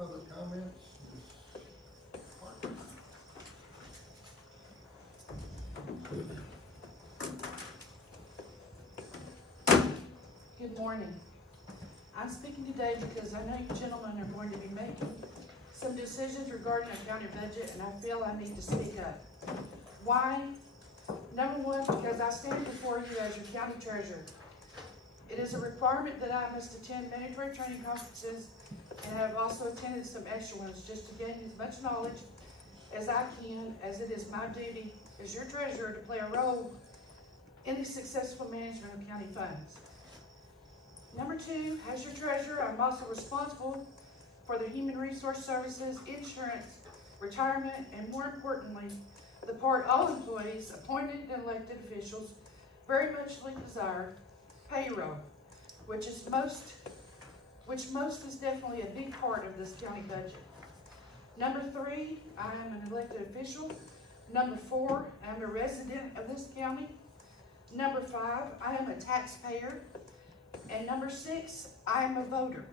public comments. Ms. Parker. Good morning. I'm speaking today because I know you gentlemen are going to be making some decisions regarding our county budget, and I feel I need to speak up. Why? Number one, because I stand before you as your county treasurer. It is a requirement that I must attend mandatory training conferences, and I have also attended some extra ones just to gain as much knowledge as I can, as it is my duty as your treasurer to play a role in the successful management of county funds. Number two, as your treasurer, I'm also responsible for the human resource services, insurance, retirement, and more importantly, the part all employees, appointed and elected officials, very muchly desire, payroll, which most is definitely a big part of this county budget. Number three, I am an elected official. Number four, I am a resident of this county. Number five, I am a taxpayer. And number six, I am a voter.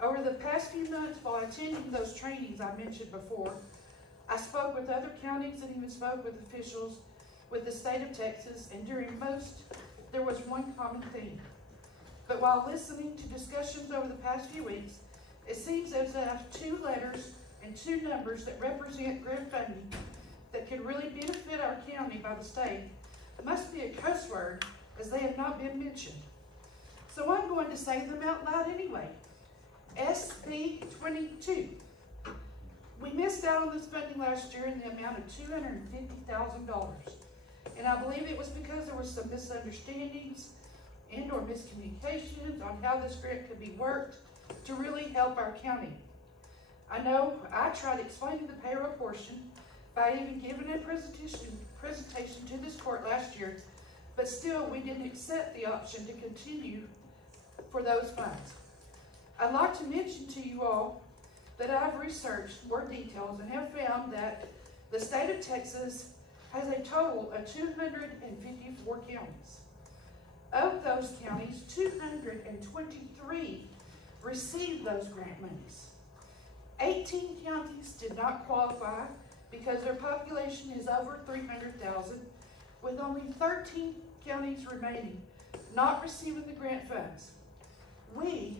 Over the past few months while attending those trainings I mentioned before, I spoke with other counties and even spoke with officials with the state of Texas, and during most, there was one common theme. But while listening to discussions over the past few weeks, it seems as if two letters and two numbers that represent grant funding that could really benefit our county by the state must be a cuss word, as they have not been mentioned. So I'm going to say them out loud anyway. SB 22. We missed out on this funding last year in the amount of $250,000. And I believe it was because there were some misunderstandings and or miscommunications on how this grant could be worked to really help our county. I know I tried explaining the payroll portion by even giving a presentation to this court last year, but still we didn't accept the option to continue for those funds. I'd like to mention to you all that I've researched more details and have found that the state of Texas has a total of 254 counties. Of those counties, 223 received those grant monies. 18 counties did not qualify because their population is over 300,000, with only 13 counties remaining not receiving the grant funds. We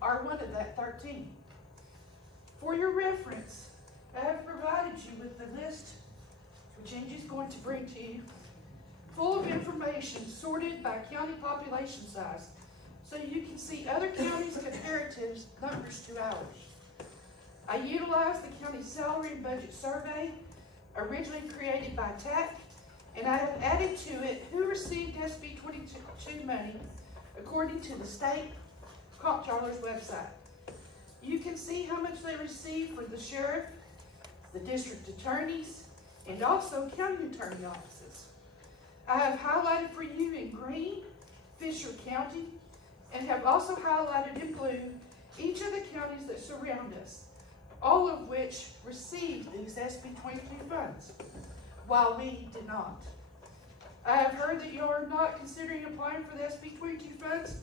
are one of that 13. For your reference, I have provided you with the list which Angie's going to bring to you, full of information sorted by county population size, so you can see other counties' comparative numbers to ours. I utilized the county salary and budget survey, originally created by TAC, and I have added to it who received SB 22 money according to the state comptroller's website. You can see how much they received for the sheriff, the district attorneys, and also county attorney offices. I have highlighted for you in green Fisher County, and have also highlighted in blue each of the counties that surround us, all of which received these SB 22 funds, while we did not. I have heard that you are not considering applying for the SB 22 funds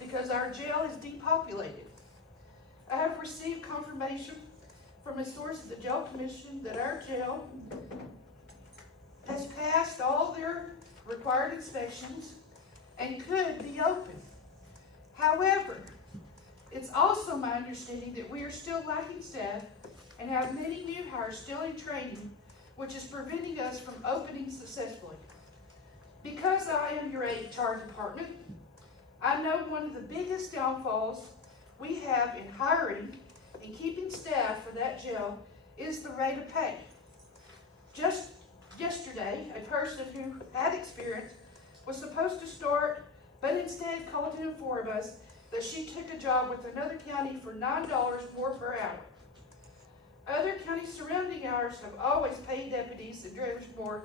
because our jail is depopulated. I have received confirmation from a source at the Jail Commission that our jail has passed all their required inspections and could be open. However, it's also my understanding that we are still lacking staff and have many new hires still in training, which is preventing us from opening successfully. Because I am your HR department, I know one of the biggest downfalls we have in hiring and keeping staff for that jail is the rate of pay. Just yesterday, a person who had experience was supposed to start, but instead called to inform us that she took a job with another county for $9 more per hour. Other counties surrounding ours have always paid deputies and drivers more,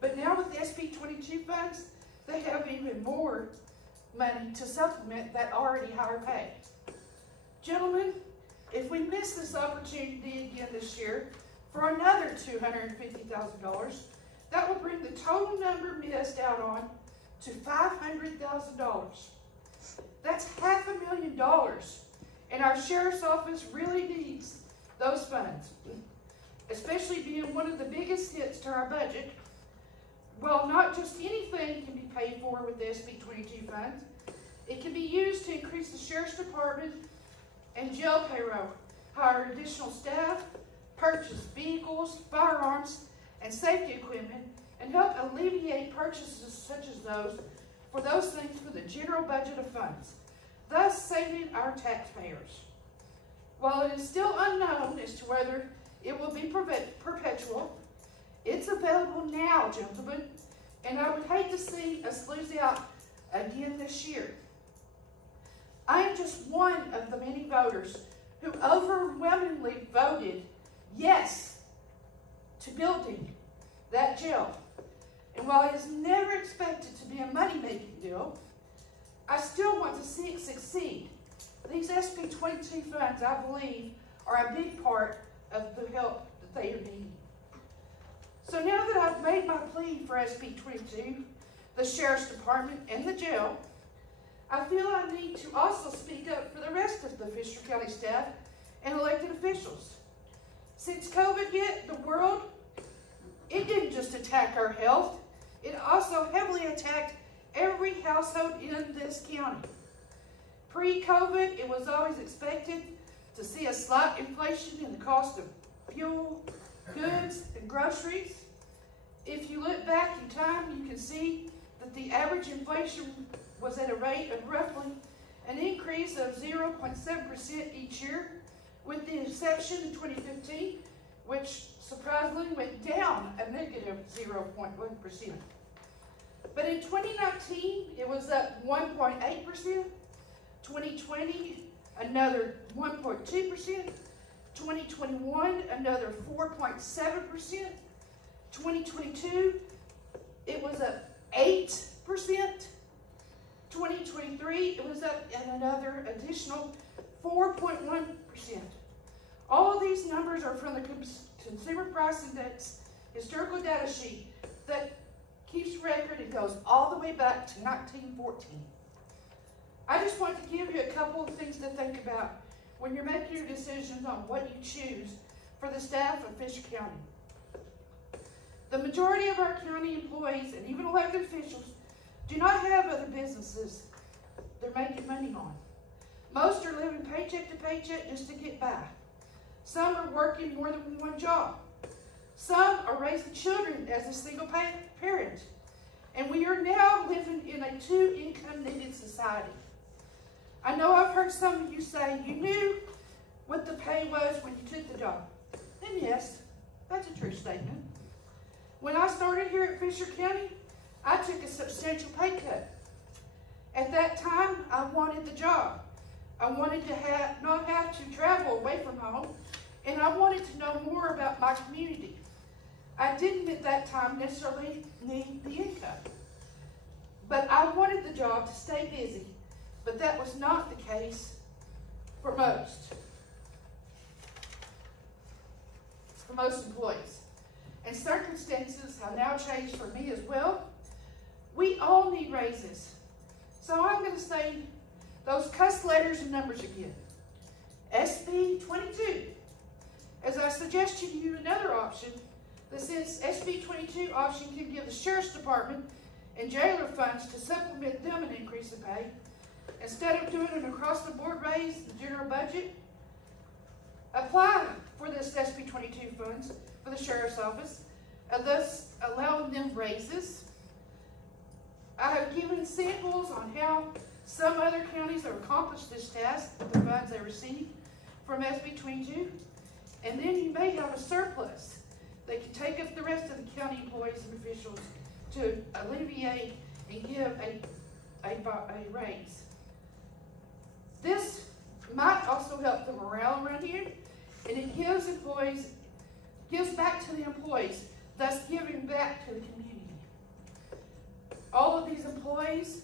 but now with the SB 22 funds, they have even more money to supplement that already higher pay. Gentlemen, if we miss this opportunity again this year for another $250,000, that will bring the total number missed out on to $500,000. That's $500,000 And our sheriff's office really needs those funds, especially being one of the biggest hits to our budget. Well, not just anything can be paid for with the SB 22 funds. It can be used to increase the sheriff's department and jail payroll, hire additional staff, purchase vehicles, firearms, and safety equipment, and help alleviate purchases such as those for those things for the general budget of funds, thus saving our taxpayers. While it is still unknown as to whether it will be perpetual, it's available now, gentlemen, and I would hate to see us lose out again this year. I am just one of the many voters who overwhelmingly voted yes to building that jail. And while it is never expected to be a money-making deal, I still want to see it succeed. These SB 22 funds, I believe, are a big part of the help that they are needing. So now that I've made my plea for SB 22, the Sheriff's Department, and the jail, I feel I need to also speak up for the rest of the Fisher County staff and elected officials. Since COVID hit the world, it didn't just attack our health, it also heavily attacked every household in this county. Pre-COVID, it was always expected to see a slight inflation in the cost of fuel, goods, and groceries. If you look back in time, you can see that the average inflation was at a rate of roughly an increase of 0.7% each year, with the exception of 2015, which surprisingly went down a negative 0.1%. But in 2019, it was up 1.8%, 2020, another 1.2%, 2021, another 4.7%, 2022, it was up 8%, 2023, it was up at another additional 4.1%. All of these numbers are from the Consumer Price Index historical data sheet that keeps record. It goes all the way back to 1914. I just want to give you a couple of things to think about when you're making your decisions on what you choose for the staff of Fisher County. The majority of our county employees and even elected officials do not have other businesses they're making money on. Most are living paycheck to paycheck just to get by. Some are working more than one job. Some are raising children as a single parent. And we are now living in a two-income needed society. I know I've heard some of you say you knew what the pay was when you took the job. And yes, that's a true statement. When I started here at Fisher County, I took a substantial pay cut. At that time, I wanted the job. I wanted to not have to travel away from home, and I wanted to know more about my community. I didn't at that time necessarily need the income, but I wanted the job to stay busy, but that was not the case for most employees. And circumstances have now changed for me as well. We all need raises. So I'm going to say those cuss letters and numbers again. SB 22. As I suggested to you another option, that since SB 22 option can give the Sheriff's Department and jailer funds to supplement them an increase in pay, instead of doing an across-the-board raise in the general budget, apply for this SB 22 funds for the Sheriff's Office, and thus allowing them raises. I have given samples on how some other counties have accomplished this task with the funds they receive from SB 22, and then you may have a surplus. They can take up the rest of the county employees and officials to alleviate and give a raise. This might also help the morale around here, and it gives back to the employees, thus giving back to the community. All of these employees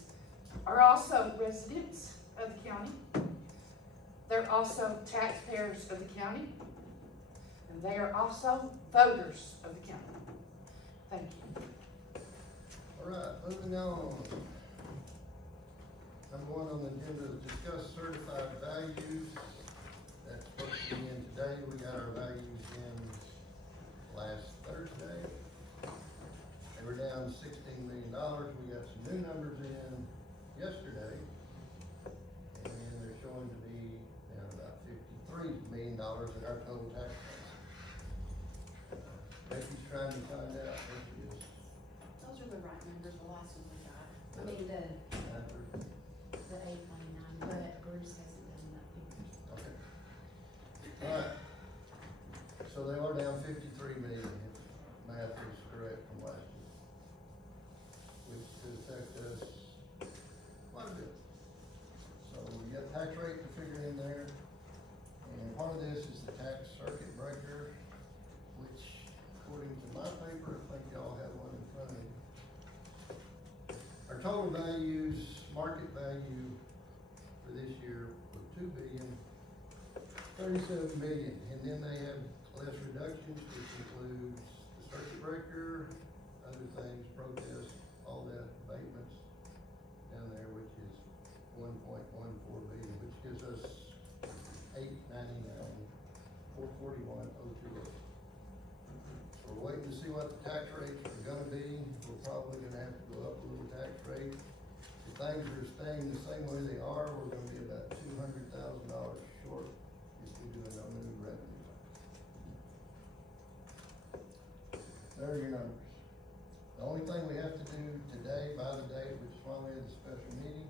are also residents of the county. They're also taxpayers of the county. And they are also voters of the county. Thank you. All right, moving on. Number one on the agenda is discuss certified values down $16 million. We got some new numbers in yesterday, and they're showing to be down about $53 million in our total tax base. Becky's trying to find out what it is. Those are the right numbers, the last one we got. I mean, the 899, but Bruce hasn't done enough figures. Okay. All right. So they are down 53 million, if math is correct from last year, which could affect us quite a bit. So we got tax rate to figure in there, and part of this is the tax circuit breaker, which according to my paper, I think y'all have one in front of you. Our total values, market value for this year was $2,037 million, and then they have less reductions, which includes the circuit breaker, other things, protests, all that, abatements down there, which is $1.14 billion, which gives us $899,441,028. So we're waiting to see what the tax rates are gonna be. We're probably gonna have to go up a little tax rate. If things are staying the same way they are, we're gonna be about $200,000 short if we do no new revenue. There are your numbers. The only thing we have to do today, by the date, which is why we had the special meeting,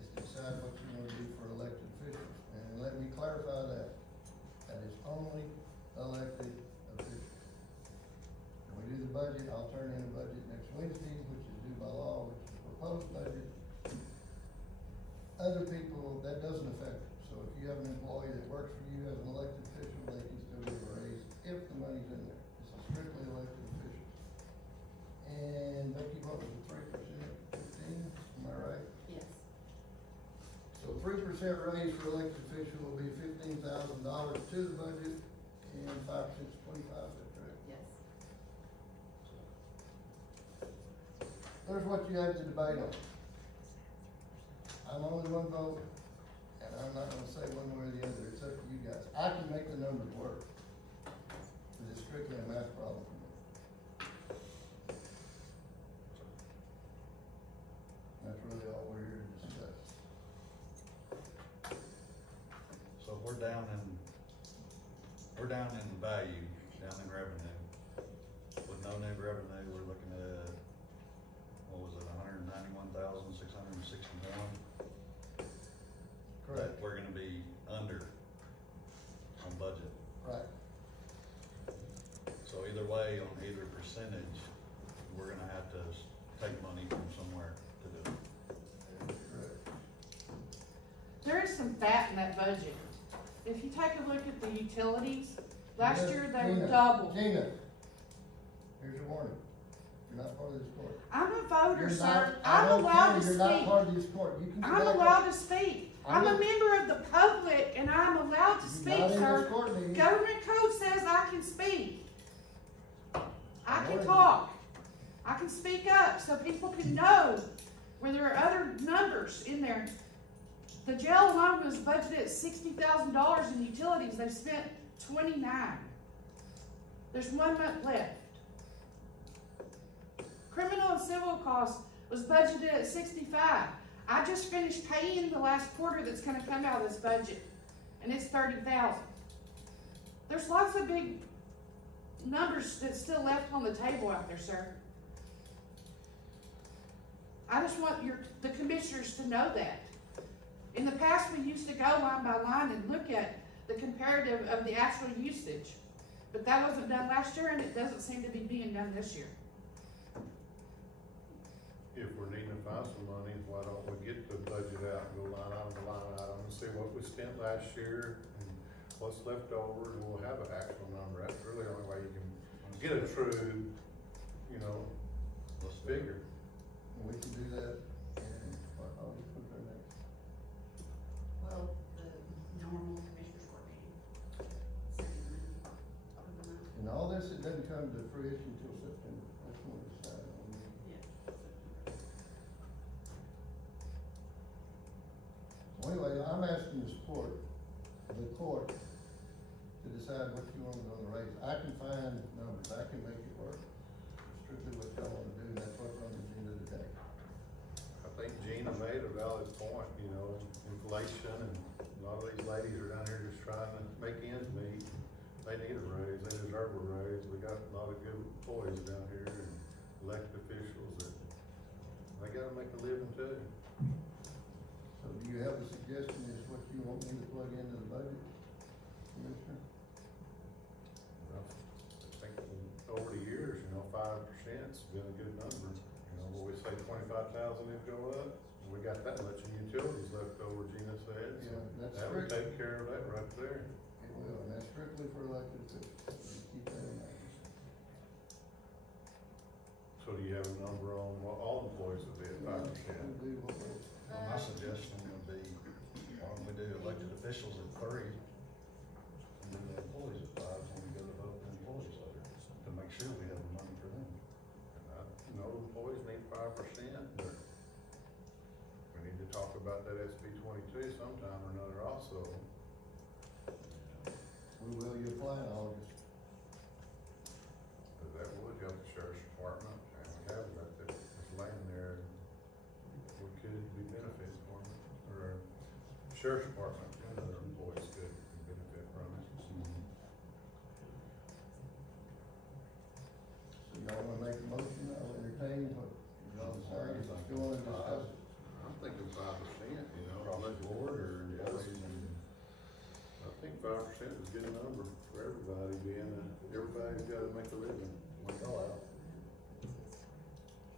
is to decide what you want to do for elected officials. And let me clarify that. That is only elected officials. When we do the budget, I'll turn in a budget next Wednesday, which is due by law, which is a proposed budget. Other people, that doesn't affect them. So if you have an employee that works for you as an elected official, they can still get a raise if the money's in there. This is strictly elected officials. And Becky, what was it, 3%, 15, am I right? Yes. So 3% raise for elected official will be $15,000 to the budget, and 5% is 25, is that correct? Yes. There's what you have to debate on. I'm only one vote, and I'm not gonna say one way or the other, it's up to you guys. I can make the numbers work, but it's strictly a math problem for me. That's really all we're here to discuss. So we're down in value, down in revenue. With no new revenue, we're looking at, what was it, 191,661? Correct. That we're gonna be under on budget. Right. So either way, on either percentage, we're gonna have to take money from somewhere to do it. Correct. There is some fat in that budget. If you take a look at the utilities, last year they were double. Gina, here's your warning. You're not part of this court. I'm a voter, You're sir. not- I I'm don't allowed care. to You're not speak. part of this court. You can go I'm back allowed up. to speak. I'm I'm a not- member of the public and I'm allowed to You're speak, not in sir. this court meeting. Government code says I can speak. I can Alright. talk. I can speak up so people can know where there are other numbers in there. The jail alone was budgeted at $60,000 in utilities. They've spent 29. There's 1 month left. Criminal and civil costs was budgeted at 65. I just finished paying the last quarter that's gonna come out of this budget, and it's 30,000. There's lots of big numbers that's still left on the table out there, sir. I just want the commissioners to know that. In the past, we used to go line by line and look at the comparative of the actual usage, but that wasn't done last year, and it doesn't seem to be being done this year. If we're needing to find some money, why don't we get the budget out and go line item to line item and see what we spent last year and what's left over, and we'll have an actual number. That's really the only way you can get a true, figure. We can do that, and I'll just put that next. Well, the normal commissioners court meeting. Second of the month. And all this, it doesn't come to fruition until September. That's when we decide on it. Yeah. So anyway, I'm asking the court to decide what you want on the raise. I can find numbers, I can make it work. It's strictly what y'all wanna do, and that's what's on the agenda today. I think Gina made a valid point, you know, inflation, and a lot of these ladies are down here just trying to make ends meet. They need a raise, they deserve a raise, we got a lot of good employees down here and elected officials that, they gotta make a living too. So do you have a suggestion as what you want me to plug into the budget, Commissioner? I think over the years, you know, 5%'s been a good number. You know, what we say 25,000 would go up, we got that much in utilities left over, Gina said. So Yeah, that's that would strict. take care of that right there. It will, and that's strictly for elected officials, so keep that in mind. So do you have a number on what all employees would be at 5%? We'll do what we'll. Well, my suggestion would be, why don't we do elected officials at 3, and then the employees at 5, when we go to vote the employees later, to make sure we have the money for them. And I know employees need 5%, but we need to talk about that SB 22 sometime or another also. We will, you apply in August. But that would help the sheriff's department, and we have got that, it's laying there, we could be benefiting from it, or sheriff's department, and other employees could benefit from it. So y'all wanna make a motion, I'll entertain what y'all decide, if you wanna discuss it. I'm thinking 5%, you know, Across the board, or employees and I think 5% is a good number for everybody, being that everybody's gotta make a living. like all out.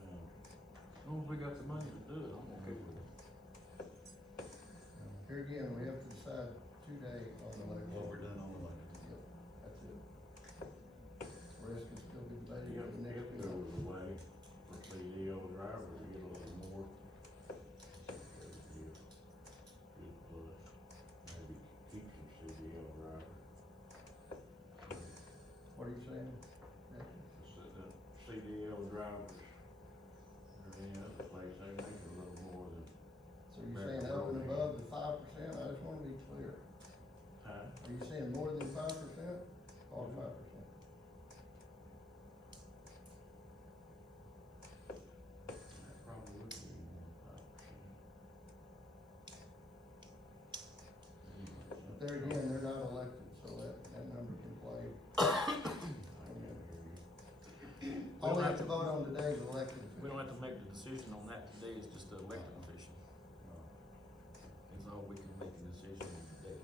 As long as we got the money to do it, I'm okay with it. Here again, we have to decide today on the election. What we're doing on the elected. Yep, that's it. Rest can still be debated You for have the next to go meeting. with the way for CDL driver, you get a little more. That'd be a good plus. Maybe keep some CDL driver. What are you saying? Nathan? CDL drivers, or any other place, they make a little more than, So you're saying up and above the 5%? I just wanna be clear. huh? Are you saying more than 5% or 5%? That probably would be more than 5%. But there again, they're not elected, so that number can play. All we have to vote on today is elected officials. We don't have to make the decision on that today, it's just the elected official. Is all we can make a decision on today.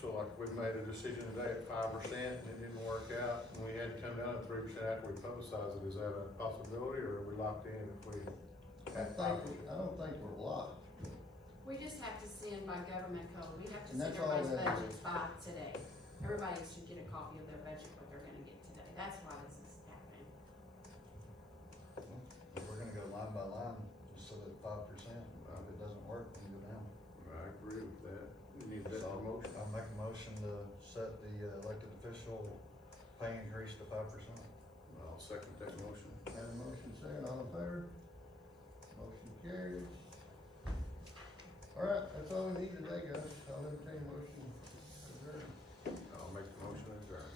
So like we made a decision today at 5% and it didn't work out, and we had to come down to 3% after we publicized it, is that a possibility, or are we locked in if we? I don't think we're locked. We just have to send by government code, we have to And send that's all everybody's that budget is. by today. Everybody should get a copy of their budget, what they're gonna get today, that's why this is happening. If we're gonna go line by line, just so that 5%, if it doesn't work, then go down. I agree with that. We need that So motion. I'll make a motion to set the elected official pay increase to 5%. I'll second that motion. Have a motion second, all in favor? Motion carries. All right, that's all we need today, guys. I'll entertain a motion. Adjourn. I'll make the motion and adjourn.